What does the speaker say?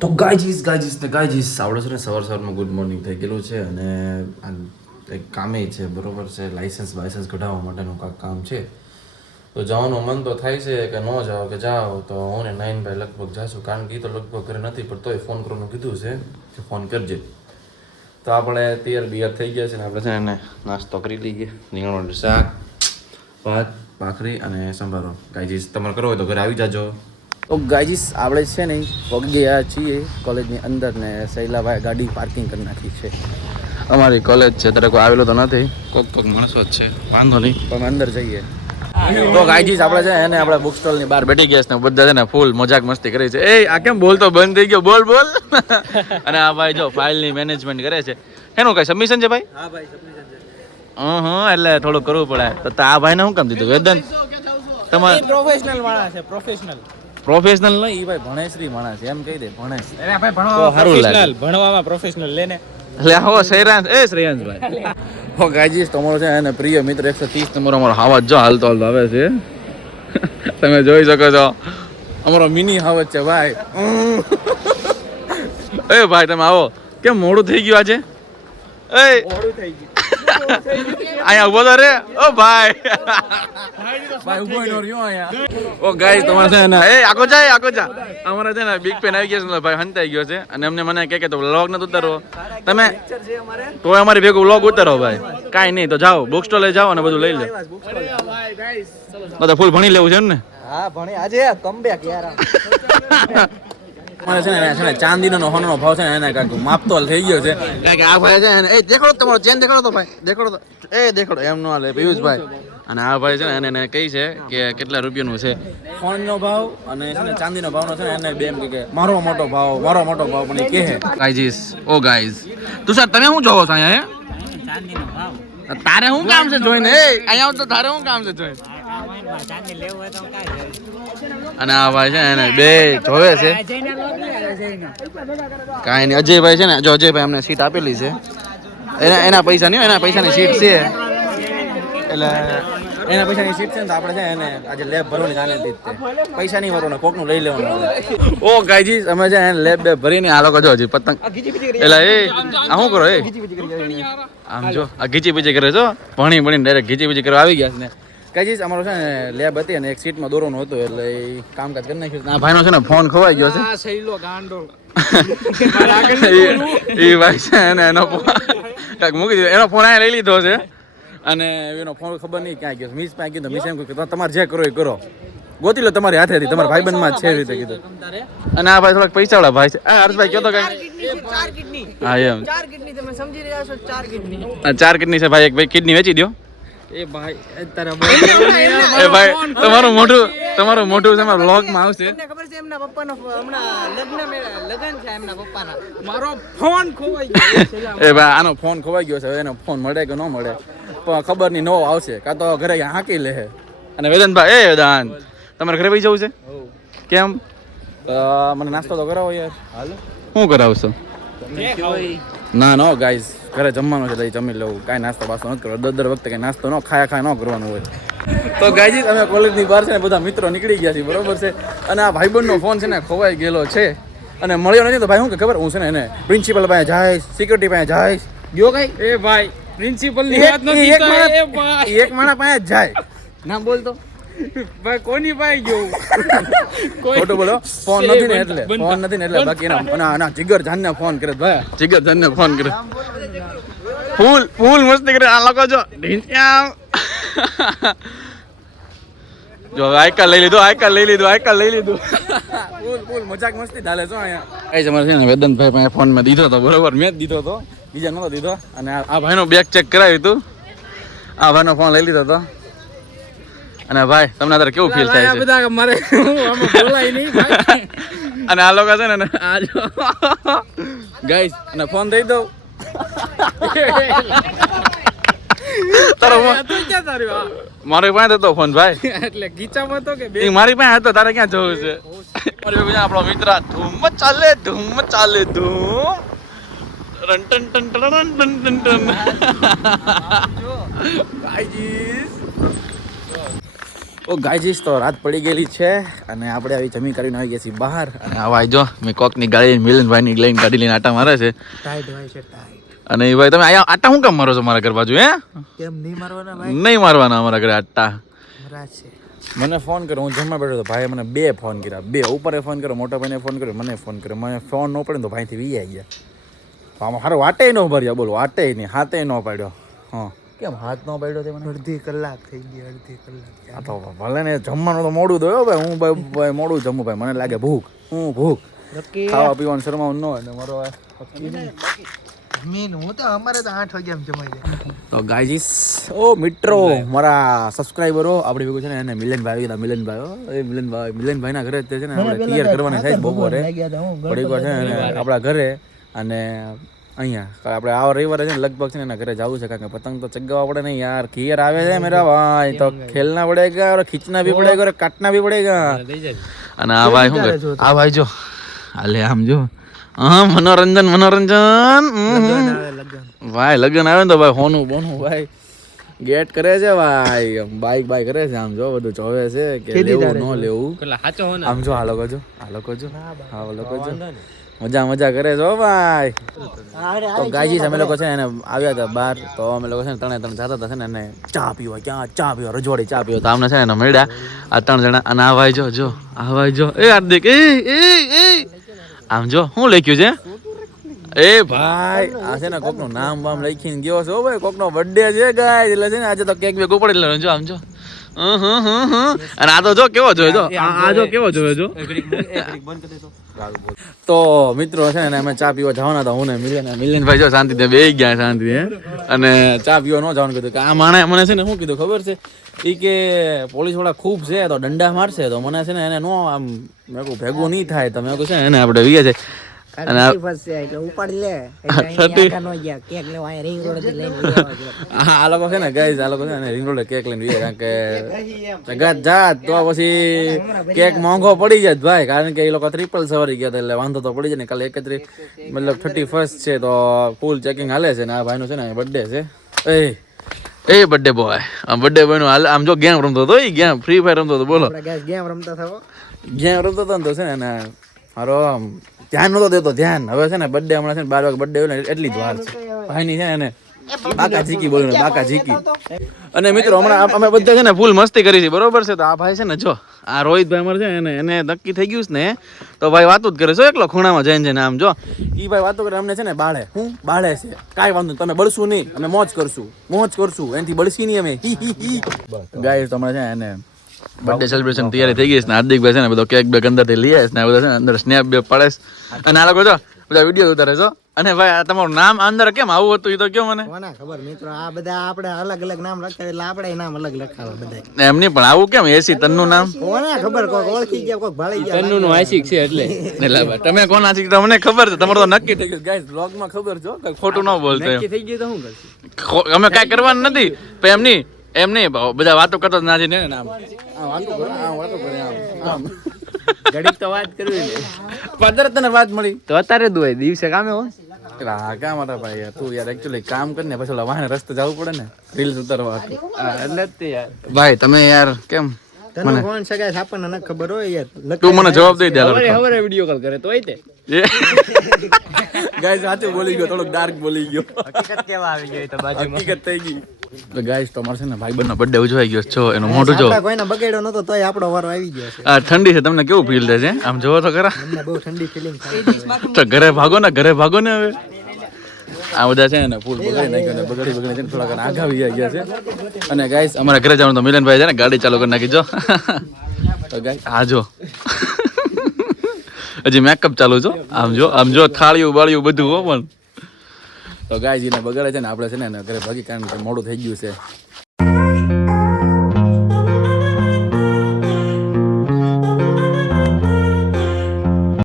તો ગાયજીસ આપણે છે ને સવારમાં ગુડ મોર્નિંગ થઈ ગયેલું છે અને આ એક કામે છે બરોબર છે, લાઇસન્સ કઢાવવા માટેનું કાંઈક કામ છે. તો જવાનું મન તો થાય છે કે ન જાઓ કે જાઓ. તો હું ને નાઈનભાઈ લગભગ જાશું, કારણ કે એ તો લગભગ ઘરે નથી, પણ તોય ફોન કરવાનું કીધું છે કે ફોન કરજે. તો આપણે તૈયાર થઈ ગયા છે ને આપણે છે ને નાસ્તો કરી લઈએ. રીંગણનું શાક, ભાત, ભાખરી અને સંભારો. ગાયજીસ તમારે કરવો હોય તો ઘરે આવી જાજો. તો ગાયજીસ આપણે છે ને પગ ગયા છીએ કોલેજની અંદર ને શૈલાભાઈ ગાડી પાર્કિંગ કરી નાખી છે. અમારી કોલેજ છે, ત્યારે કોઈ આવેલો તો નથી, કોક માણસો જ છે, વાંધો નહીં, પણ અંદર જઈએ. તો ગાયજીસ આપણે છે એને આપણે બુક સ્ટોલની બહાર બેઠી ગયા છે ને બધા છે ને ફૂલ મજાક મસ્તી કરે છે. એ આ કેમ બોલતો બંધ થઈ ગયો, બોલ. અને આ ભાઈ જો ફાઇલની મેનેજમેન્ટ કરે છે. એનું કઈ સબમિશન છે ભાઈ? હા ભાઈ સબમિશન છે. એટલે થોડું કરવું પડે. તો આ ભાઈને શું કામ દીધું વેદન? તમારે પ્રોફેશનલ માણસ છે, પ્રોફેશનલ નહીં, ભાઈ ભણેશ્રી માણસ એમ કહી દે. ભણેશ અરે ભાઈ પ્રોફેશનલ, ભણવામાં પ્રોફેશનલ લેને. એટલે આવો શ્રેયાંશભાઈ. હો ગાયજીસ તમારો છે અને પ્રિય મિત્ર 130 નંબર અમારો હાવજ જો હાલતો આવે છે. તમે જોઈ શકો છો અમારો મિની હાવજ છે ભાઈ. એ ભાઈ તમે આવો. કેમ મોડું થઈ ગયું આજે? મોડું થઈ ગયું. અહીંયા ઉભો તો રે. ઓ ભાઈ ઉભો નો રહ્યો અહીંયા. ઓ ગાઈસ તમારે છે ને આખો જા અમારે છે ને બિગ પેન આવી ગયા છે ભાઈ, હંતાઈ ગયો છે અને અમને મને કે તો વ્લોગ ન ઉતારો તમે, તો અમારી ભેગું વ્લોગ ઉતારો ભાઈ. કાઈ નહીં તો જાઓ બુક સ્ટોલે જાઓ અને બધું લઈ લો. બધા ફૂલ ભણી લેવું છે ને? હા ભણી આજે કમબેક યાર. અમારે છે ને ચાંદીનો હોનનો ભાવ છે ને એને કાંઈક માપતોલ થઈ ગયો છે. કારણ કે આ ભાઈ છે ને દેખાડો તમારો ચેન દેખાડો તો ભાઈ, દેખાડો તો દેખાડો એમ નો હાલે પિયુષભાઈ. અને આ ભાઈ છે ને એને કહી છે કે કેટલા રૂપિયાનું છે ફોનનો ભાવ અને છે ને ચાંદીનો ભાવનો છે ને એને બે એમ કે મારો મોટો ભાવ પણ એ કહે. ગાયજીસ ઓ ગાઈઝ તુષાર તમે શું જોવો છો અહીંયા? ચાંદીનો ભાવ તારે શું કામ છે જોઈને? અહીંયા તો તારે શું કામ છે જોઈને? ચાંદી લેવું હોય તો કાઈ. અને આ ભાઈ છે એને બે જોવે છે. કાંઈ નહીં, અજયભાઈ છે ને જો અજયભાઈ અમને સીટ આપેલી છે, એના પૈસા નહીં, એના પૈસાની સીટ છે. એટલે એના પૈસાની સીટ છે ને તો આપણે છે એને આજે લેબ ભરવાની જાણે દીધી પૈસા નહીં ભરવાના, કોકનું લઈ લેવાનું. ઓ ગાયજીસ અમે છે એને લેબ બે ભરીને આ લોકો જો હજી પતંગ એટલે એ આ શું કરો? આમ જો આ ઘીચી પીચી કરે છો, ભણીને ડાયરેક્ટ ઘીચી પીચી કરવા આવી ગયા છે ને. ગાયજીસ અમારો છે ને લેબ હતી અને એક સીટમાં દોરવાનું હતું એટલે એ કામકાજ કરી નાખ્યું. આ ભાઈનો છે ને ફોન ખોવાઈ ગયો છે. એ ભાઈ છે ને એનો ફોન કાંઈક મૂકી દીધો, એનો ફોન અહીંયા લઈ લીધો છે અને એનો ફોન ખબર નહીં ક્યાં ગયો. મિસ પાસે કીધું, મિસ એમ કહ્યું તમારે જે કરો એ કરો, ગોતી લો તમારી હાથેથી, તમારા ભાઈબંધમાં જ છે રીતે કીધું. અને આ ભાઈ થોડાક પૈસાવાળા ભાઈ છે. હર્ષભાઈ કયો તો કઈ? હા એમ 4 કિડની તમે સમજી રહ્યા છો? 4 કિડની છે ભાઈ, એક ભાઈ કિડની વેચી દો. એ ભાઈ તમારું મોઢું છે મારા વ્લોગમાં આવશે. તમને ખબર છે એમના પપ્પાનો હમણાં લગન છે એમના પપ્પાના. મારો ફોન ખોવાઈ ગયો. એ ભાઈ આનો ફોન ખોવાઈ ગયો છે, એનો ફોન મળે કે ન મળે પણ ખબર નહીં, નવો આવશે કાં તો ઘરે હાંકી લે. અને વેદાંતભાઈ વેદાંત તમારે ઘરે ભાઈ જવું છે? કેમ? મને નાસ્તો તો કરાવો યાર. હાલો શું કરાવશો? ના નો ગાઈઝ ઘરે જમવાનું છે તો જમી લઉં, કાંઈ નાસ્તો બાસ્તો નથી કરવો. દર વખતે કંઈ નાસ્તો ન ખાયા ન કરવાનું હોય. તો ગાઈઝ અમે કોલેજની બહાર છે ને બધા મિત્રો નીકળી ગયા છીએ બરોબર છે. અને આ ભાઈબંધનો ફોન છે ને ખોવાઈ ગયેલો છે અને મળ્યો નથી. તો ભાઈ શું કે ખબર, હું છે ને એને પ્રિન્સિપલ પાસે જઈશ, સિક્યુરિટી પાસે જઈશ. ગયો કઈ? એ ભાઈ પ્રિન્સિપલ ની વાત નથી, એક માણસ પાસે જ જાય. નામ બોલતો ભાઈ કોની પાસે ગયો? ખોટું બોલો, ફોન નથી ને એટલે બાકી એના જીગર જાન ને ફોન કરે ભાઈ, જીગર જાન ને ફોન કરે. ફૂલ મસ્તી કરે આ લોકો. જો આઈકાલ લઈ લીધું. ફૂલ મજાક મસ્તી ચાલે છો અહીંયા. કઈ તમારે છે ને વેદનભાઈ પાસે ફોન માં દીધો હતો બરોબર, મેં જ દીધો હતો, બીજા નતો દીધો. અને આ ભાઈનો બેગ ચેક કરાવ્યું હતું, આ ભાઈનો ફોન લઈ લીધો હતો. અને ભાઈ તમને અત્યારે કેવું ફીલ થાય છે? અને આ લોકો છે ને ગાઈસ અને ફોન દઈ દઉં. મારી પાસે હતો ફોન ભાઈ, એટલે ગીચામાં તો કે મારી પાસે હતો. તારે ક્યાં જવું છે? આપણો મિત્ર ધૂમ ચાલે રન ટન ટન ટન. ઓ ગાઈજીસ તો રાત પડી ગયેલી છે અને આપણે આવી જમી કરીને આવી ગયા છીએ બહાર અને આવા જો મેં કોકની ગાડી મિલનભાઈની લઈને ગાડી લઈને આટા મારે છે ટાઈટ હોય છે ટાઈટ. અને એ ભાઈ તમે અહીંયા આટા શું કામ મારો છો મારા ઘર બાજુ હે કેમ નહીં મારવાના ભાઈ? નહીં મારવાના અમારા ઘરે આટા. મરાજ છે. મને ફોન કર્યો હું જમવા બેઠો તો ભાઈએ મને 2 ફોન કર્યા 2 ઉપરે ફોન કર્યો મોટા ભાઈને ફોન કર્યો મને ફોન કર્યો મને ફોન ન પડે તો ભાઈથી વી આવી ગયા તો આમાં સારું વાટે ન ભર્યા બોલો વાટે નહીં હાથે ન પાડ્યો હા કેમ હાથ ન પાડ્યો તે મને અડધી કલાક થઈ ગઈ અડધી કલાક. આ તો ભલે ને જમવાનું તો મોડું દો ભાઈ હું ભાઈ મોડું જમું ભાઈ મને લાગે ભૂખ હું ભૂખ ખાવા પીવાનું શરમાવું ન હોય ને મારો મેન હું તો અમારે તો 8 વાગ્યા જમાઈ જાય. તો ગાઈજીસ ઓ મિત્રો મારા સબસ્ક્રાઇબરો આપણી ભેગું છે ને એને મિલનભાઈ આવી ગયા મિલનભાઈના ઘરે તે છે ને આપણે ક્લિયર કરવાની થાય બપોરે થોડીક વાર છે ને આપણા ઘરે અને અહીંયા આપણે આ રવિવારે છે ને લગભગ છે ને એના ઘરે જવું છે કારણ કે પતંગ તો ચગાવવા પડે ને યાર ક્લિયર આવે છે મેરા ભાઈ તો ખેલના પડેગા और खींचना भी पड़ेगा और काटना भी पड़ेगा અને આ ભાઈ શું કરે આ ભાઈ જો હાલે આમ જો હા મનોરંજન ભાઈ લગન આવે ને તો ભાઈ હોનું બોનું ભાઈ ગેટ કરે છે ભાઈ બાઈક કરે છે આમ જો બધું જોવે છે કે લેવું ન લેવું આમ જો હાલો કરજો હા લોકો મજા કરે છો ભાઈ. તો ગાયજી અમે લોકો છે ને એને આવ્યા હતા બહાર તો અમે લોકો છે ને ત્રણે જતા હતા છે ને એને ચા પીવા ક્યાં ચા પીવા રજવાડી ચા પીવા તો અમને છે ને એને મળ્યા આ 3 જણા અને આ ભાઈ જો એ હાર્દિક એ આમ જો શું લખ્યું છે એ ભાઈ આ છે ને કોકનું નામ બામ લખીને ગયો છે ભાઈ કોકનો બર્થડે છે ગાય એટલે છે ને આજે તો કેક બેક ઉપાડી લેવાનો જો આમ જો અને આ તો જો કેવો જોયો જો આ જો કેવો જોયો જો તો મિત્રો છે ને અમે ચા પીવા જવાના હતા હું ને મિલનભાઈ જો શાંતિથી બેસી ગયા શાંતિ અને ચા પીવા ન જવાનું કીધું કે આ માણે મને છે ને શું કીધું ખબર છે એ કે પોલીસ વાળા ખૂબ છે તો દંડા મારશે તો મને છે ને એને નો આમ મેં કહું ભેગું નહીં થાય તો મેં કહું છે ને એને આપણે વીએ છે અને ઉપાડી લે આ લોકો છે ને ગાઈઝ આ લોકો છે ને રિંગ રોડ કેક લઈને વીએ કારણ કે જગાત જાત તો પછી કેક મોંઘો પડી જાય ભાઈ કારણ કે એ લોકો 3 સવારી ગયા હતા એટલે વાંધો તો પડી જાય ને કાલે 31 મતલબ 31 છે તો ફૂલ ચેકિંગ હાલે છે ને આ ભાઈનો છે ને બર્થડે છે એ બર્થડે બોય આમ બર્થડે બોય નો હાલ આમ જો ગેમ રમતો હતો એ ગેમ ફ્રી ફાયર રમતો હતો બોલો ગેમ રમતો હતો ને તો છે ને મારો ધ્યાન નતો દેતો ધ્યાન હવે છે ને બર્થડે હમણાં છે ને 12 વાગે બર્થડે હોય ને એટલી જ વાર છે ભાઈની છે ને બાકા ઝીકી અને મિત્રો હમણાં અમે બધા છે ને ફૂલ મસ્તી કરી છે બરોબર છે તો આ ભાઈ છે ને જો આ રોહિતભાઈ અમારે છે ને એને નક્કી થઈ ગયું છે ને તો ભાઈ વાતું જ કરે છે એકલો ખૂણામાં જઈને આમ જો ઈ ભાઈ વાતો કરે અમને છે ને બાળે છે કાંઈ વાંધો નહીં તમે બળશું નહીં અમે મોજ કરશું એનાથી બળશી નહીં અમે ગાઈસ તમારે છે ને એને બર્થડે સેલિબ્રેશન તૈયારી થઈ ગઈ છે ને હાર્દિકભાઈ છે ને બધો કેક બેક અંદરથી લઈ આવે છે ને બધા છે ને અંદર સ્નેપ બે પડે અને આ લોકો જો બધા વિડીયો ઉતારે છો અને ભાઈ આ તમારું નામ અંદર કેમ આવું હતું એ તો કયો મને કોના ખબર મિત્રો આ બધા આપણે અલગ અલગ નામ લખાવે એટલે આપણે નામ અલગ લખાવે બધા એમ નહીં પણ આવું કેમ એસી તન્નું નામ કોના ખબર કોક ઓળખી ગયા કોક ભાળી ગયા તન્નું નું આશિક છે એટલે તમે કોણ આશિક તમને ખબર છે તમારું તો નક્કી થઈ ગયું ગાઈસ બ્લોગ માં ખબર છો કઈ ખોટું ન બોલતો નક્કી થઈ ગયું તો શું કરશું અમે કાઈ કરવાનું નથી પણ એમ નહીં બધા વાતો કરતો ના જઈને નામ વાતો કરે આમ ઘડીક તો વાત કરવી ને પદર તને વાત મળી તો અત્યારે દુવાય દિવસે કામે હો હા કામ હતા ભાઈ યાર તું યાર એકચ્યુઅલી કામ કરીને પછી ઓલા વાહને રસ્તે જવું પડે ને રીલ્સ ઉતારવા એટલે જ તે યાર ભાઈ તમે યાર કેમ તને કોણ સગાય છે આપણને ન ખબર હોય યાર તું મને જવાબ દઈ દે હવે વિડીયો કોલ કરે તોય તે ગાઈસ સાચું બોલી ગયો થોડોક ડાર્ક બોલી ગયો હકીકત કેવા આવી ગઈ તો બાજુમાં હકીકત થઈ ગઈ તો ગાઈસ તમારે છે ને ભાઈબંધનો બર્થડે ઉજવાઈ ગયો છો એનો મોઢું જો આપણે કોઈને બગાડ્યો નતો તોય આપણો વારો આવી ગયો છે આ ઠંડી છે તમને કેવું ફીલ થાય છે આમ જોવો તો ખરા મને બહુ ઠંડી ફીલિંગ થાય તો ઘરે ભાગો ને હવે આ બધા છે ને ફૂલ બગાડી નાખ્યો ને બગડી છે ને થોડા આગા આવી ગયા છે અને ગાઈસ અમારા ઘરે જવાનું તો મિલનભાઈ છે ને ગાડી ચાલુ કરી નાખી જો તો ગાઈસ આ જો હજી મેકઅપ ચાલુ છો આમ જો થાળીયું બાળીયું બધું હો પણ તો ગાઈસ એને બગાડે છે ને આપણે છે ને ઘરે ભાગી કારણ કે મોડું થઈ ગયું છે